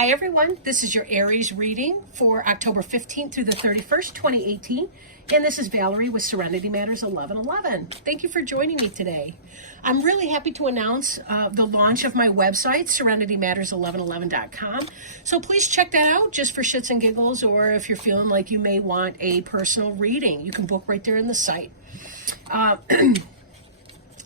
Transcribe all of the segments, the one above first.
Hi everyone, this is your Aries reading for October 15th through the 31st, 2018. And this is Valerie with Serenity Matters 1111. Thank you for joining me today. I'm really happy to announce the launch of my website, serenitymatters1111.com. So please check that out just for shits and giggles, or if you're feeling like you may want a personal reading, you can book right there in the site.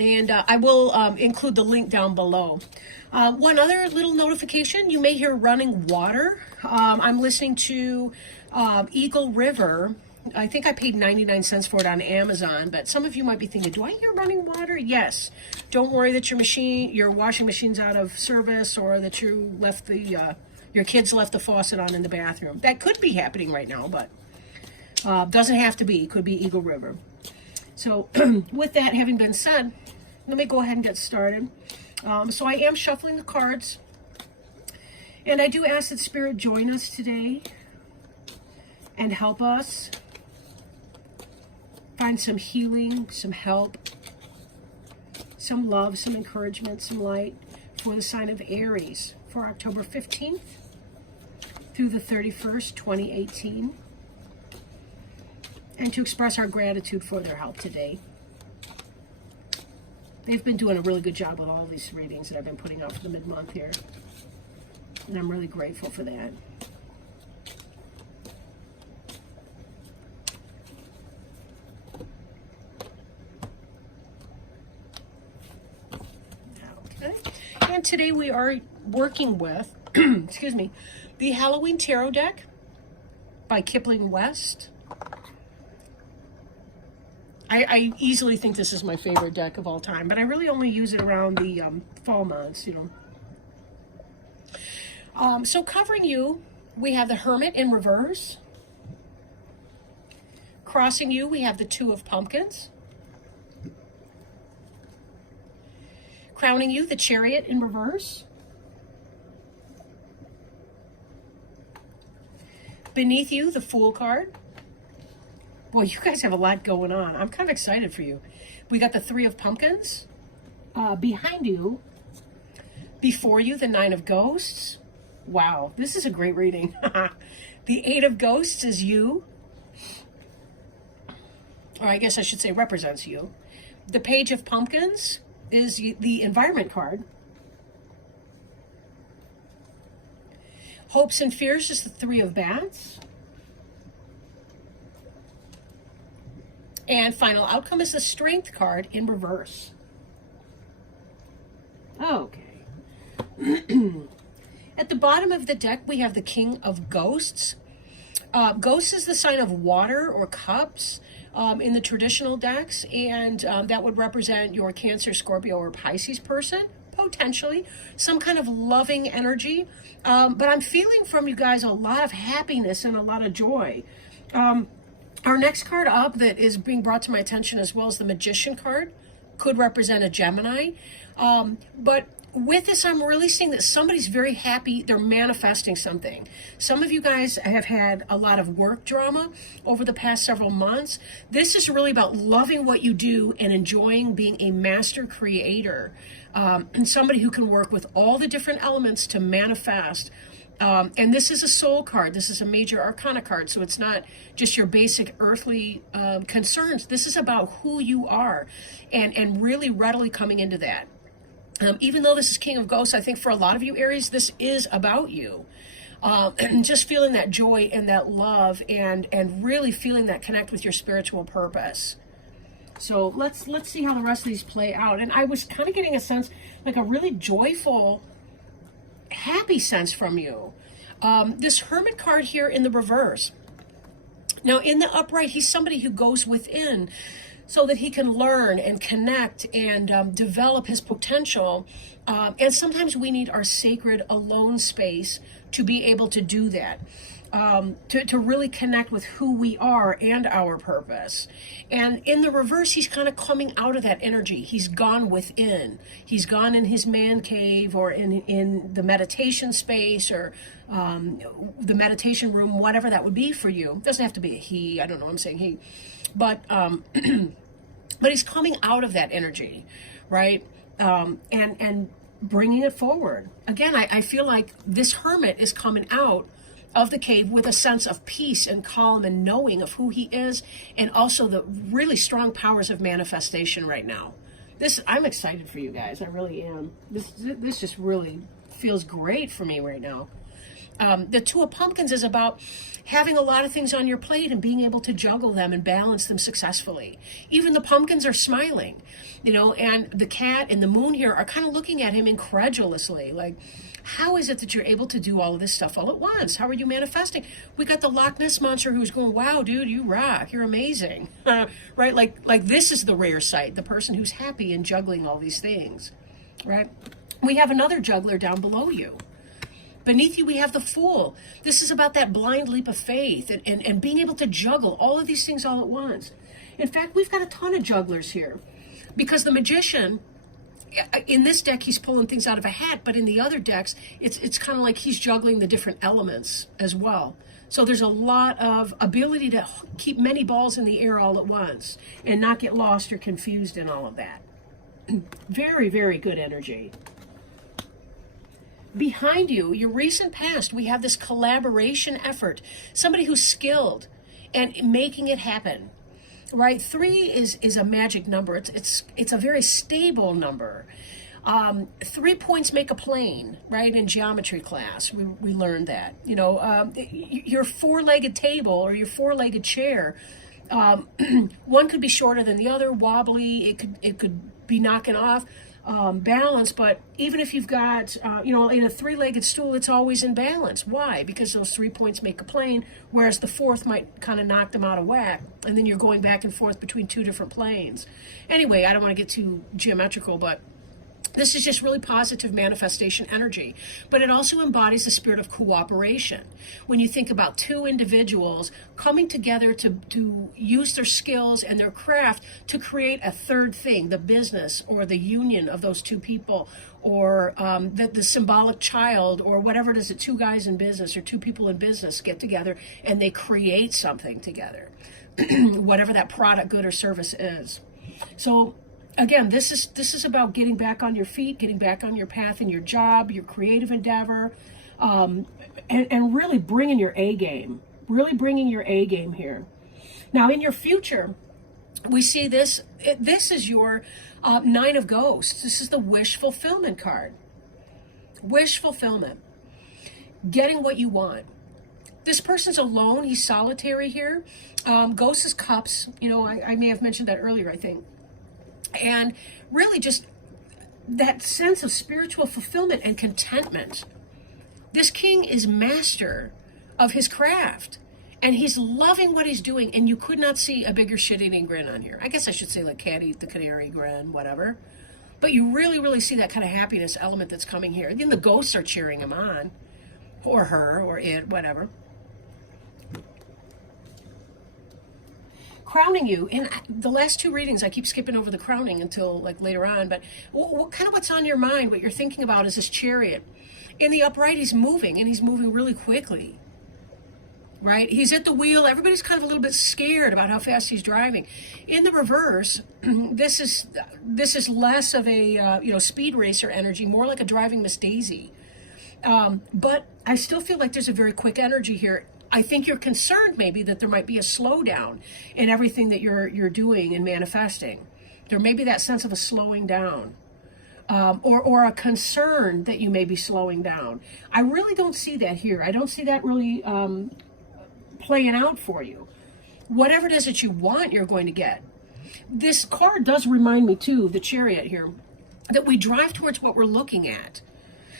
And I will include the link down below. One other little notification, you may hear running water. I'm listening to Eagle River. I think I paid 99 cents for it on Amazon, but some of you might be thinking, do I hear running water? Yes. Don't worry that your washing machine's out of service, or that you left your kids left the faucet on in the bathroom. That could be happening right now, but doesn't have to be. It could be Eagle River. So with that having been said, let me go ahead and get started. So I am shuffling the cards, and I do ask that Spirit join us today and help us find some healing, some help, some love, some encouragement, some light for the sign of Aries for October 15th through the 31st, 2018, and to express our gratitude for their help today. They've been doing a really good job with all these readings that I've been putting out for the mid-month here, and I'm really grateful for that. Okay, and today we are working with, excuse me, the Halloween Tarot deck by Kipling West. I easily think this is my favorite deck of all time, but I really only use it around the fall months, you know. So covering you, we have the Hermit in reverse. Crossing you, we have the Two of Pumpkins. Crowning you, the Chariot in reverse. Beneath you, the Fool card. Boy, you guys have a lot going on. I'm kind of excited for you. We got the Three of Pumpkins. Behind you, before you, the Nine of Ghosts. Wow, this is a great reading. The Eight of Ghosts is you. Or I guess I should say represents you. The Page of Pumpkins is the Environment card. Hopes and Fears is the Three of Bats. And final outcome is the Strength card in reverse. Okay. At the bottom of the deck, we have the King of Ghosts. Ghosts is the sign of water or cups in the traditional decks, and that would represent your Cancer, Scorpio, or Pisces person, potentially. Some kind of loving energy. But I'm feeling from you guys a lot of happiness and a lot of joy. Our next card up that is being brought to my attention, as well as the Magician card, could represent a Gemini. But with this, I'm really seeing that somebody's very happy. They're manifesting something. Some of you guys have had a lot of work drama over the past several months. This is really about loving what you do and enjoying being a master creator, and somebody who can work with all the different elements to manifest. And this is a soul card. This is a major arcana card. So it's not just your basic earthly concerns. This is about who you are, and really readily coming into that. Even though this is King of Ghosts, I think for a lot of you Aries, this is about you. And just feeling that joy and that love, and really feeling that connect with your spiritual purpose. So let's see how the rest of these play out. And I was kind of getting a sense, like a really joyful, happy sense from you. This Hermit card here in the reverse. Now in the upright, he's somebody who goes within so that he can learn and connect and develop his potential. And sometimes we need our sacred alone space to be able to do that. To really connect with who we are and our purpose. And in the reverse, he's kind of coming out of that energy. He's gone within. He's gone in his man cave, or in the meditation space, or the meditation room, whatever that would be for you. It doesn't have to be a he. I don't know, I'm saying he. But, but he's coming out of that energy, right? And bringing it forward. Again, I feel like this hermit is coming out of the cave with a sense of peace and calm and knowing of who he is, and also the really strong powers of manifestation right now. I'm excited for you guys. I really am. This just really feels great for me right now. The Two of Pumpkins is about having a lot of things on your plate and being able to juggle them and balance them successfully. Even the pumpkins are smiling, and the cat and the moon here are kind of looking at him incredulously, like, how is it that you're able to do all of this stuff all at once? How are you manifesting? We got the Loch Ness Monster who's going, wow, dude, you rock. You're amazing. Right? Like this is the rare sight, the person who's happy and juggling all these things, right? We have another juggler down below you. Beneath you, we have the Fool. This is about that blind leap of faith and being able to juggle all of these things all at once. In fact, we've got a ton of jugglers here, because the Magician, in this deck, he's pulling things out of a hat, but in the other decks, it's kind of like he's juggling the different elements as well. So there's a lot of ability to keep many balls in the air all at once and not get lost or confused in all of that. Very, very good energy. Behind you, your recent past, we have this collaboration effort, somebody who's skilled and making it happen. Right, 3 is a magic number. It's a very stable number. 3 points make a plane, right? In geometry class, we learned that. Your 4-legged table or your 4-legged chair, one could be shorter than the other, wobbly. It could be knocking off balance. But even if you've got, in a 3-legged stool, it's always in balance. Why? Because those 3 points make a plane, whereas the 4th might kind of knock them out of whack, and then you're going back and forth between 2 different planes. Anyway, I don't want to get too geometrical, but this is just really positive manifestation energy, but it also embodies the spirit of cooperation. When you think about 2 individuals coming together to use their skills and their craft to create a third thing, the business or the union of those 2 people, or the symbolic child, or whatever it is that 2 guys in business or 2 people in business get together and they create something together, whatever that product, good, or service is. So again, this is about getting back on your feet, getting back on your path in your job, your creative endeavor, and really bringing your A game. Really bringing your A game here. Now, in your future, we see this. This is your 9 of Ghosts. This is the wish fulfillment card. Wish fulfillment. Getting what you want. This person's alone. He's solitary here. Ghost is cups. I may have mentioned that earlier, I think. And really just that sense of spiritual fulfillment and contentment. This king is master of his craft, and he's loving what he's doing, and you could not see a bigger shit-eating grin on here. I guess I should say like cat eat the canary grin, whatever. But you really, really see that kind of happiness element that's coming here. Then the ghosts are cheering him on, or her, or it, whatever. Crowning you. In the last 2 readings, I keep skipping over the crowning until like later on, but what's on your mind, what you're thinking about is this Chariot. In the upright, he's moving, and he's moving really quickly, right? He's at the wheel. Everybody's kind of a little bit scared about how fast he's driving. In the reverse, this is less of a speed racer energy, more like a driving Miss Daisy. But I still feel like there's a very quick energy here. I think you're concerned maybe that there might be a slowdown in everything that you're doing and manifesting. There may be that sense of a slowing down, or a concern that you may be slowing down. I really don't see that here. I don't see that really playing out for you. Whatever it is that you want, you're going to get. This card does remind me too, the Chariot here, that we drive towards what we're looking at.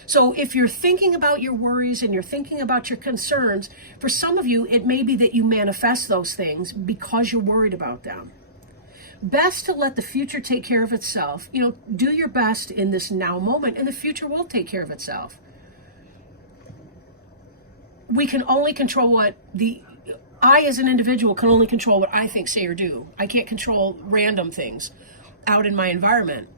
So if you're thinking about your worries and you're thinking about your concerns, for some of you, it may be that you manifest those things because you're worried about them. Best to let the future take care of itself. Do your best in this now moment, and the future will take care of itself. We can only control I as an individual can only control what I think, say, or do. I can't control random things out in my environment.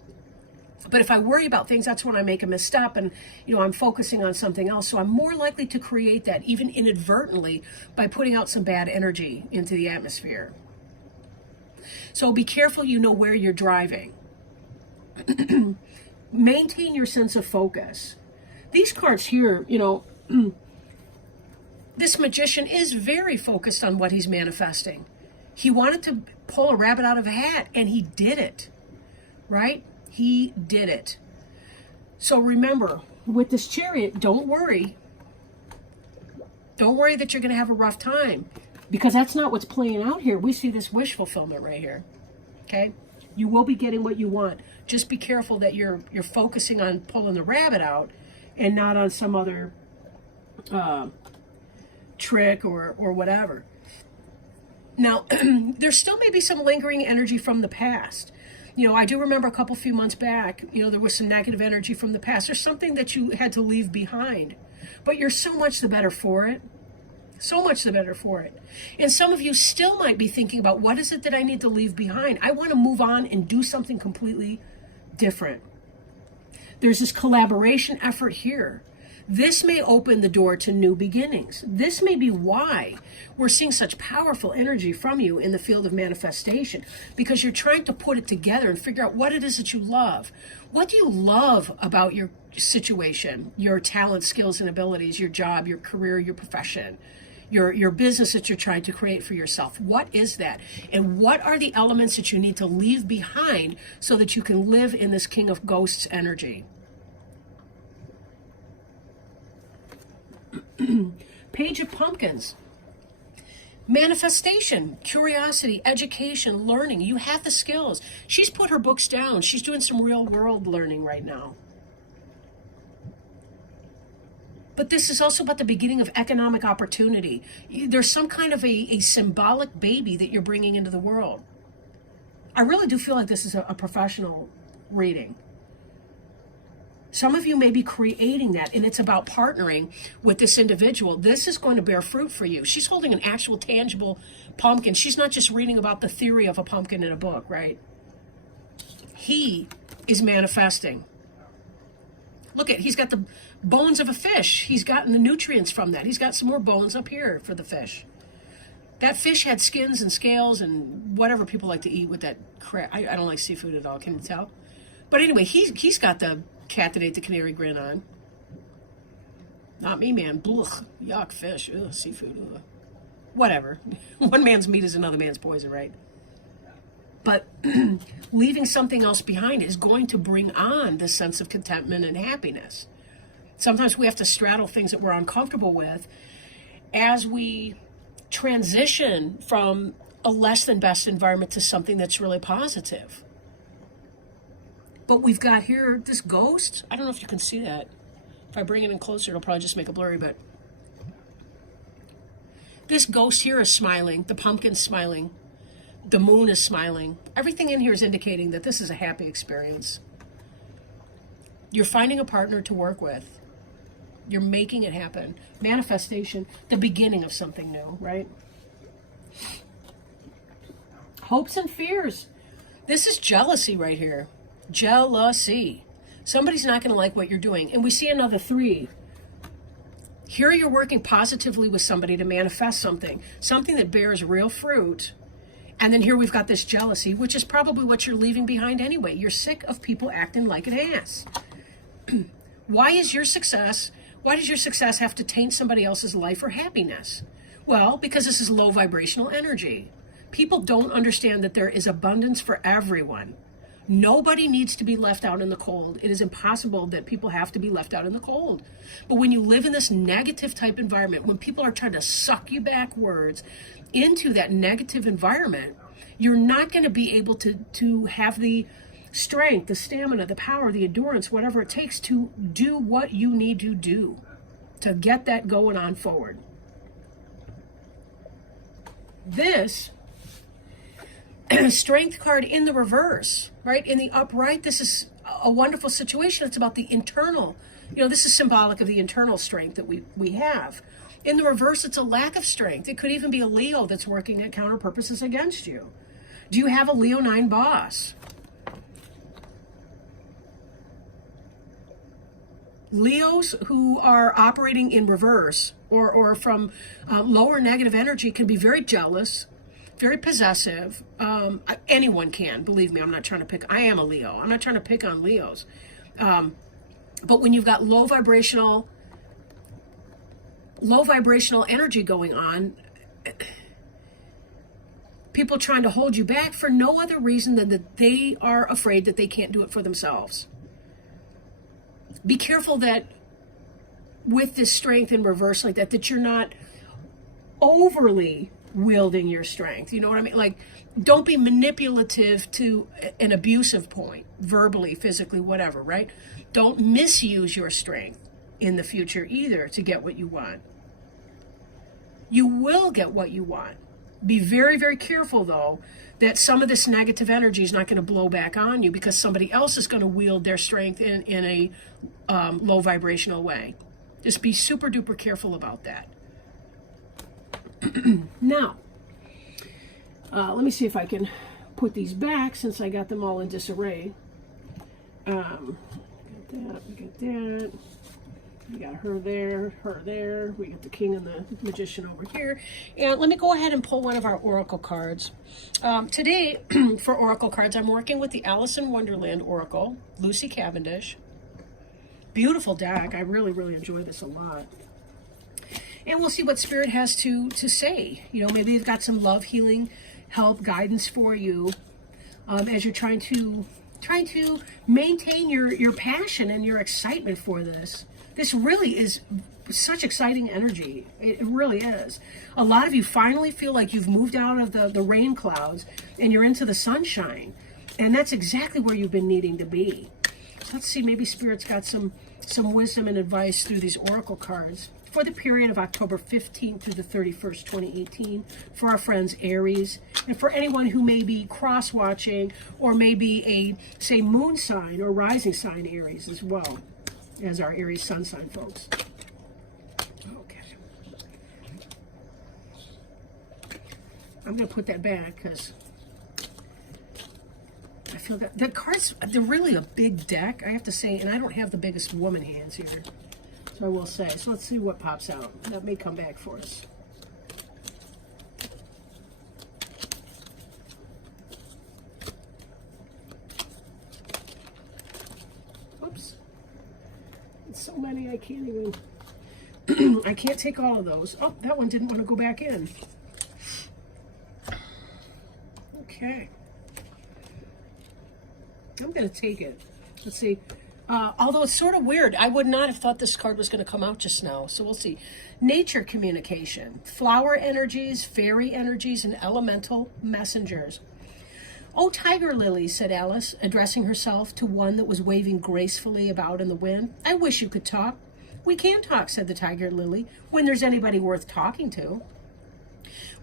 But if I worry about things, that's when I make a misstep, and I'm focusing on something else. So I'm more likely to create that, even inadvertently, by putting out some bad energy into the atmosphere. So be careful, where you're driving. Maintain your sense of focus. These cards here, you know, this magician is very focused on what he's manifesting. He wanted to pull a rabbit out of a hat, and he did it, right? He did it. So remember, with this Chariot, don't worry. Don't worry that you're going to have a rough time, because that's not what's playing out here. We see this wish fulfillment right here, okay? You will be getting what you want. Just be careful that you're focusing on pulling the rabbit out and not on some other trick or whatever. Now, there still may be some lingering energy from the past. You know, I do remember a few months back, you know, there was some negative energy from the past. There's something that you had to leave behind, but you're so much the better for it. So much the better for it. And some of you still might be thinking about, what is it that I need to leave behind? I want to move on and do something completely different. There's this collaboration effort here. This may open the door to new beginnings. This may be why we're seeing such powerful energy from you in the field of manifestation, because you're trying to put it together and figure out what it is that you love. What do you love about your situation, your talent, skills, and abilities, your job, your career, your profession, your business that you're trying to create for yourself? What is that? And what are the elements that you need to leave behind so that you can live in this King of Ghosts energy? Page of Pumpkins. Manifestation, curiosity, education, learning. You have the skills. She's put her books down. She's doing some real world learning right now. But this is also about the beginning of economic opportunity. There's some kind of a symbolic baby that you're bringing into the world. I really do feel like this is a professional reading. Some of you may be creating that, and it's about partnering with this individual. This is going to bear fruit for you. She's holding an actual tangible pumpkin. She's not just reading about the theory of a pumpkin in a book, right? He is manifesting. Look at, he's got the bones of a fish. He's gotten the nutrients from that. He's got some more bones up here for the fish. That fish had skins and scales and whatever people like to eat with that crap. I don't like seafood at all, can you tell? But anyway, he's got the cat that ate the canary grin on. Not me, man. Blech, yuck, fish, ugh, seafood, ugh. Whatever. One man's meat is another man's poison, right? But leaving something else behind is going to bring on this sense of contentment and happiness. Sometimes we have to straddle things that we're uncomfortable with as we transition from a less than best environment to something that's really positive. But we've got here this ghost. I don't know if you can see that. If I bring it in closer, it'll probably just make it blurry, but this ghost here is smiling. The pumpkin's smiling. The moon is smiling. Everything in here is indicating that this is a happy experience. You're finding a partner to work with. You're making it happen. Manifestation, the beginning of something new, right? Hopes and fears. This is jealousy right here. Jealousy. Somebody's not going to like what you're doing. And we see another 3. Here you're working positively with somebody to manifest something that bears real fruit. And then here we've got this jealousy, which is probably what you're leaving behind anyway. You're sick of people acting like an ass. Why does your success have to taint somebody else's life or happiness? Well, because this is low vibrational energy. People don't understand that there is abundance for everyone. Nobody needs to be left out in the cold. It is impossible that people have to be left out in the cold. But when you live in this negative type environment, when people are trying to suck you backwards into that negative environment, you're not going to be able to have the strength, the stamina, the power, the endurance, whatever it takes to do what you need to do to get that going on forward. This strength card in the reverse, right? In the upright, this is a wonderful situation. It's about the internal, this is symbolic of the internal strength that we have. In the reverse, it's a lack of strength. It could even be a Leo that's working at counter purposes against you. Do you have a Leo 9 boss? Leos who are operating in reverse or from lower negative energy can be very jealous, very possessive. Anyone can, believe me. I'm not trying to pick. I am a Leo. I'm not trying to pick on Leos. But when you've got low vibrational energy going on, people trying to hold you back for no other reason than that they are afraid that they can't do it for themselves. Be careful that with this strength in reverse like that, that you're not overly wielding your strength. You know what I mean? Like, don't be manipulative to an abusive point, verbally, physically, whatever, right? Don't misuse your strength in the future either to get what you want. You will get what you want. Be very, very careful, though, that some of this negative energy is not going to blow back on you because somebody else is going to wield their strength in a low vibrational way. Just be super duper careful about that. Now, let me see if I can put these back since I got them all in disarray. We got that. We got her there. We got the king and the magician over here. And let me go ahead and pull one of our oracle cards. Today, for oracle cards, I'm working with the Alice in Wonderland Oracle, Lucy Cavendish. Beautiful deck. I really, really enjoy this a lot. And we'll see what Spirit has to say. You know, maybe they've got some love, healing, help, guidance for you as you're trying to maintain your passion and your excitement for this. This really is such exciting energy. It really is. A lot of you finally feel like you've moved out of the rain clouds and you're into the sunshine. And that's exactly where you've been needing to be. So let's see, maybe Spirit's got some wisdom and advice through these oracle cards for the period of October 15th through the 31st, 2018, for our friends Aries, and for anyone who may be cross-watching or may be a, say, moon sign or rising sign Aries as well as our Aries sun sign folks. Okay. I'm going to put that back because I feel that the cards, they're really a big deck, I have to say, and I don't have the biggest woman hands here. So I will say. So let's see what pops out. That may come back for us. Oops. It's so many I can't even... I can't take all of those. Oh, that one didn't want to go back in. Okay. I'm going to take it. Let's see. Although it's sort of weird, I would not have thought this card was going to come out just now. So we'll see. Nature communication, flower energies, fairy energies, and elemental messengers. "Oh, tiger lilies," said Alice, addressing herself to one that was waving gracefully about in the wind. "I wish you could talk." "We can talk," said the tiger lily, "when there's anybody worth talking to."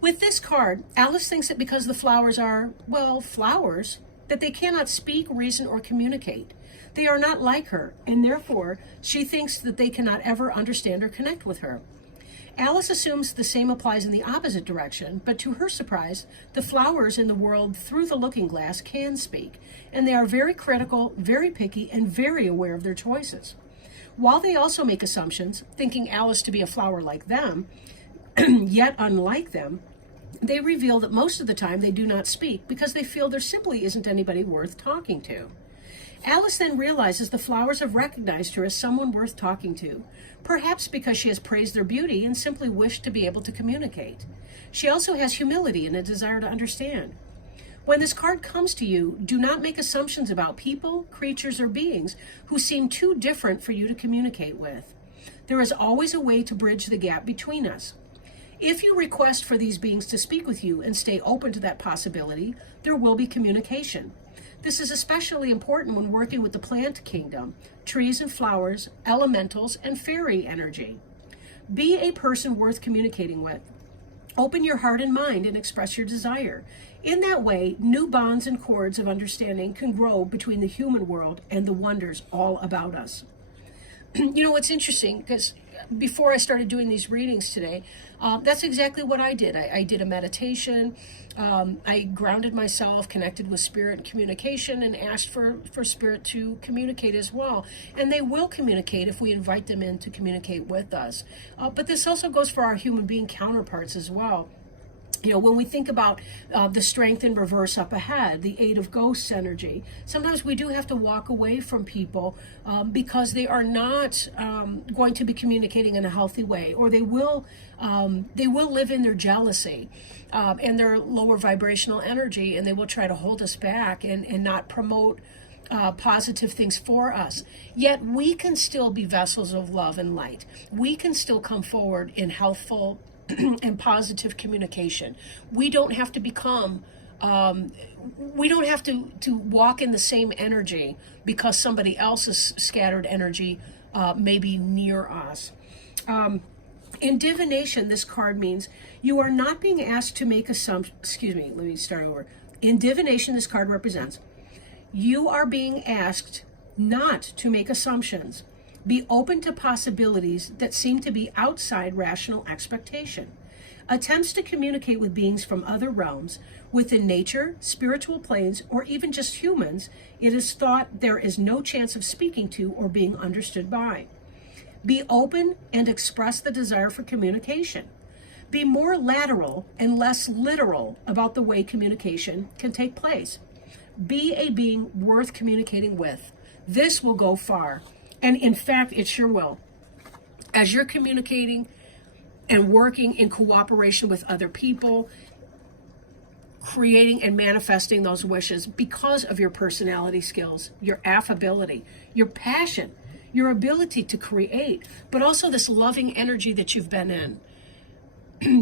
With this card, Alice thinks that because the flowers are, well, flowers, that they cannot speak, reason, or communicate. They are not like her, and therefore she thinks that they cannot ever understand or connect with her. Alice assumes the same applies in the opposite direction, but to her surprise, the flowers in the world through the looking glass can speak, and they are very critical, very picky, and very aware of their choices. While they also make assumptions, thinking Alice to be a flower like them, yet unlike them, they reveal that most of the time they do not speak because they feel there simply isn't anybody worth talking to. Alice then realizes the flowers have recognized her as someone worth talking to, perhaps because she has praised their beauty and simply wished to be able to communicate. She also has humility and a desire to understand. When this card comes to you, do not make assumptions about people, creatures, or beings who seem too different for you to communicate with. There is always a way to bridge the gap between us. If you request for these beings to speak with you and stay open to that possibility, there will be communication. This is especially important when working with the plant kingdom, trees and flowers, elementals, and fairy energy. Be a person worth communicating with. Open your heart and mind and express your desire. In that way, new bonds and cords of understanding can grow between the human world and the wonders all about us. You know, what's interesting, because before I started doing these readings today, that's exactly what I did. I did a meditation. I grounded myself, connected with spirit and communication, and asked for spirit to communicate as well. And they will communicate if we invite them in to communicate with us. But this also goes for our human being counterparts as well. You know, when we think about the strength in reverse up ahead, the 8 of Ghosts energy, sometimes we do have to walk away from people because they are not going to be communicating in a healthy way, or they will live in their jealousy and their lower vibrational energy, and they will try to hold us back and not promote positive things for us. Yet we can still be vessels of love and light. We can still come forward in healthful and positive communication. We don't have to become, we don't have to walk in the same energy because somebody else's scattered energy may be near us. In divination, this card means you are not being asked to make assumptions. Excuse me, let me start over. In divination, this card represents you are being asked not to make assumptions. Be open to possibilities that seem to be outside rational expectation. Attempts to communicate with beings from other realms, within nature, spiritual planes, or even just humans, it is thought there is no chance of speaking to or being understood by. Be open and express the desire for communication. Be more lateral and less literal about the way communication can take place. Be a being worth communicating with. This will go far. And in fact, it sure will. As you're communicating and working in cooperation with other people, creating and manifesting those wishes because of your personality skills, your affability, your passion, your ability to create, but also this loving energy that you've been in.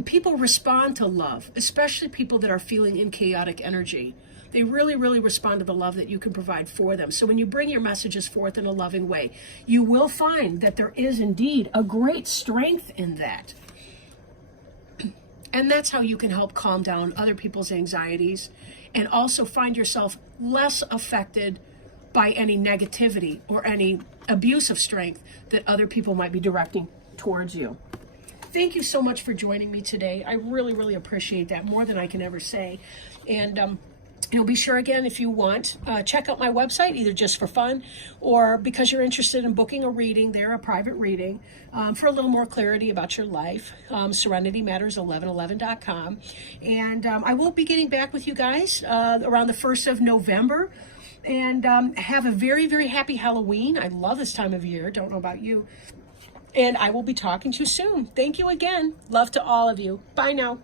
People respond to love, especially people that are feeling in chaotic energy. They really, really respond to the love that you can provide for them. So when you bring your messages forth in a loving way, you will find that there is indeed a great strength in that. And that's how you can help calm down other people's anxieties and also find yourself less affected by any negativity or any abuse of strength that other people might be directing towards you. Thank you so much for joining me today. I really, really appreciate that, more than I can ever say. And be sure again, if you want, check out my website, either just for fun or because you're interested in booking a reading there, a private reading, for a little more clarity about your life, serenitymatters1111.com. And I will be getting back with you guys around the 1st of November. And have a very, very happy Halloween. I love this time of year. Don't know about you. And I will be talking to you soon. Thank you again. Love to all of you. Bye now.